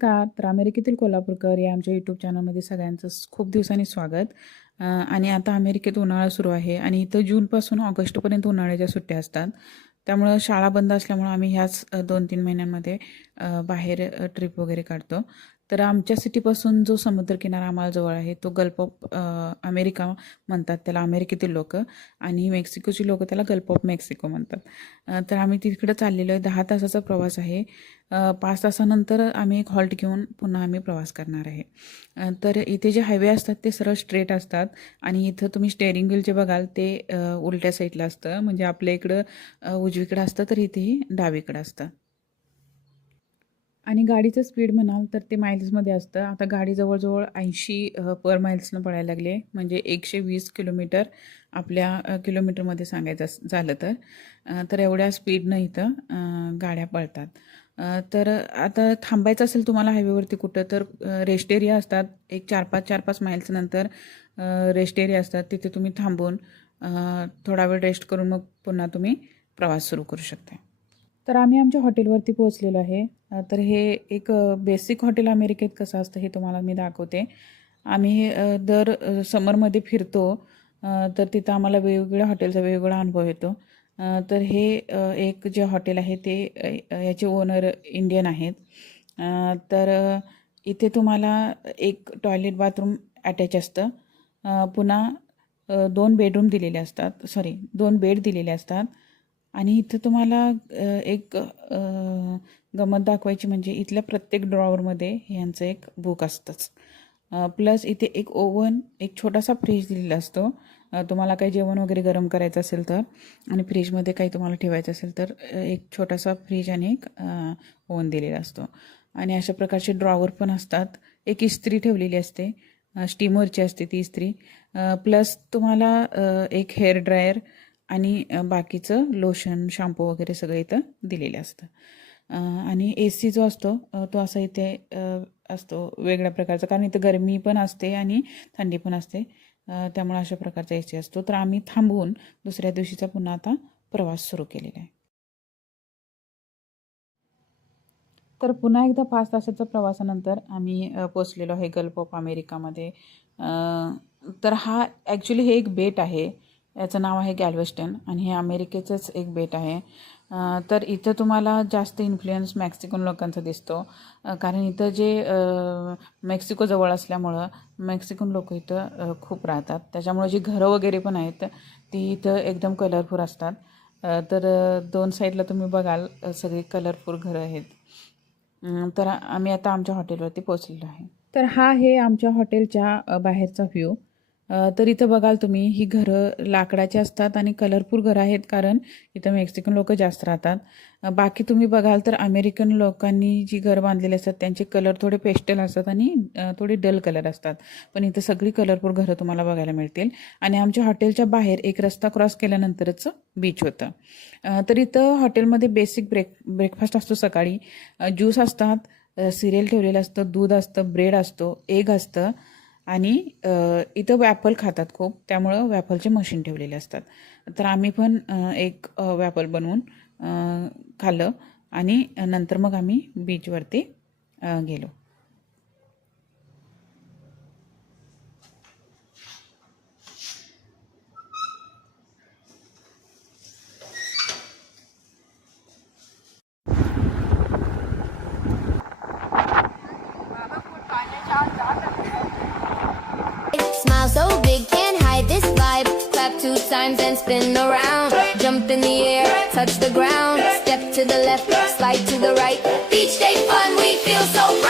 नमस्कार. तर अमेरिकेतील कोल्हापूरकर या आमच्या यूट्यूब चॅनलमध्ये सगळ्यांचं खूप दिवसांनी स्वागत. आणि आता अमेरिकेत उन्हाळा सुरू आहे आणि इथं जूनपासून ऑगस्टपर्यंत उन्हाळ्याच्या सुट्ट्या असतात. त्यामुळं शाळा बंद असल्यामुळं आम्ही ह्याच 2-3 महिन्यांमध्ये बाहेर ट्रिप वगैरे काढतो. तर आमच्या सिटीपासून जो समुद्रकिनारा आम्हाला जवळ आहे तो गल्फ ऑफ अमेरिका म्हणतात त्याला अमेरिकेतील लोकं, आणि मेक्सिकोची लोकं त्याला गल्फ ऑफ मेक्सिको म्हणतात. तर आम्ही तिकडे चाललेलो आहे. 10 तासाचा प्रवास आहे. 5 तासानंतर आम्ही एक हॉल्ट घेऊन पुन्हा आम्ही प्रवास करणार आहे. तर इथे जे हायवे असतात ते सरळ स्ट्रेट असतात आणि इथं तुम्ही स्टेअरिंग व्हील जे बघाल ते उलट्या साईडला असतं, म्हणजे आपल्या इकडं उजवीकडं असतं तर इथेही डावीकडं असतं. आणि गाडीचं स्पीड म्हणाल तर ते माईल्समध्ये असतं. आता गाडी जवळजवळ 80 पर माईल्सनं पळायला लागली आहे, म्हणजे 120 किलोमीटर आपल्या किलोमीटरमध्ये सांगायचं झालं तर. तर एवढ्या स्पीडनं इथं गाड्या पळतात. तर आता थांबायचं असेल तुम्हाला हायवेवरती कुठं तर रेस्ट एरिया असतात. एक 4-5 माईल्स नंतर रेस्ट एरिया असतात. तिथे तुम्ही थांबून थोडा वेळ रेस्ट करून मग पुन्हा तुम्ही प्रवास सुरू करू शकता. तर आम्ही आमच्या हॉटेलवरती पोहोचलेलो आहे. तर हे एक बेसिक हॉटेल अमेरिकेत कसं असतं हे तुम्हाला मी दाखवते. आम्ही दर समरमध्ये फिरतो, तर तिथं आम्हाला वेगवेगळ्या हॉटेलचा वेगवेगळा अनुभव येतो. तर हे एक जे हॉटेल आहे ते याचे ओनर इंडियन आहेत. तर इथे तुम्हाला एक टॉयलेट बाथरूम अटॅच असतं. पुन्हा 2 बेडरूम दिलेले असतात, 2 बेड दिलेले असतात. आणि इथं तुम्हाला एक गंमत दाखवायची म्हणजे इथल्या प्रत्येक ड्रॉवरमध्ये यांचं एक बुक असतंच. प्लस इथे एक ओव्हन, एक छोटासा फ्रीज दिलेला असतो. तुम्हाला काही जेवण वगैरे गरम करायचं असेल तर, आणि फ्रीजमध्ये काही तुम्हाला ठेवायचं असेल तर एक छोटासा फ्रीज आणि एक ओव्हन दिलेला असतो. आणि अशा प्रकारचे ड्रॉवर पण असतात. एक इस्त्री ठेवलेली असते, स्टीमरची असते ती इस्त्री. प्लस तुम्हाला एक हेअर ड्रायर आणि बाकीचं लोशन, शॅम्पू वगैरे सगळं इथं दिलेलं असतं. आणि ए सी जो असतो तो असा इथे असतो वेगळ्या प्रकारचा, कारण इथं गरमी पण असते आणि थंडी पण असते. त्यामुळे अशा प्रकारचा ए सी असतो. तर आम्ही थांबवून दुसऱ्या दिवशीचा पुन्हा आता प्रवास सुरू केलेला आहे. तर पुन्हा एकदा 5 तासाच्या प्रवासानंतर आम्ही पोचलेलो आहे गल्फ ऑफ अमेरिकामध्ये. तर हा ॲक्च्युली हे एक बेट आहे, याचं नाव आहे गॅल्व्हस्टन, आणि हे अमेरिकेचंच एक बेट आहे. तर इथं तुम्हाला जास्त इन्फ्लुएन्स मेक्सिकन लोकांचा दिसतो, कारण इथं जे मेक्सिको जवळ असल्यामुळं मेक्सिकन लोक इथं खूप राहतात. त्याच्यामुळे जी घरं वगैरे पण आहेत ती इथं एकदम कलरफुल असतात. तर 2 साईडला तुम्ही बघाल सगळी कलरफुल घरं आहेत. तर आम्ही आता आमच्या हॉटेलवरती पोहोचलेलो आहे. तर हा आहे आमच्या हॉटेलच्या बाहेरचा व्ह्यू. तर इथं बघाल तुम्ही ही घरं लाकडाची असतात आणि कलरफुल घरं आहेत, कारण इथं मेक्सिकन लोक जास्त राहतात. बाकी तुम्ही बघाल तर अमेरिकन लोकांनी जी घरं बांधलेली असतात त्यांचे कलर थोडे पेस्टल असतात आणि थोडे डल कलर असतात. पण इथं सगळी कलरफुल घरं तुम्हाला बघायला मिळतील. आणि आमच्या हॉटेलच्या बाहेर एक रस्ता क्रॉस केल्यानंतरच बीच होतं. तर इथं हॉटेलमध्ये बेसिक ब्रेकफास्ट असतो सकाळी. ज्यूस असतात, सिरियल ठेवलेलं असतं, दूध असतं, ब्रेड असतो, एग असतं, आणि इथं वॅफल खातात खूप, त्यामुळं वॅफलचे मशीन ठेवलेले असतात. तर आम्ही पण एक वॅफल बनवून खाल्लं आणि नंतर मग आम्ही बीचवरती गेलो. Smile so big, can't hide this vibe. Clap 2 times and spin around. Jump in the air, touch the ground. Step to the left, slide to the right. Beach day fun, we feel so bright.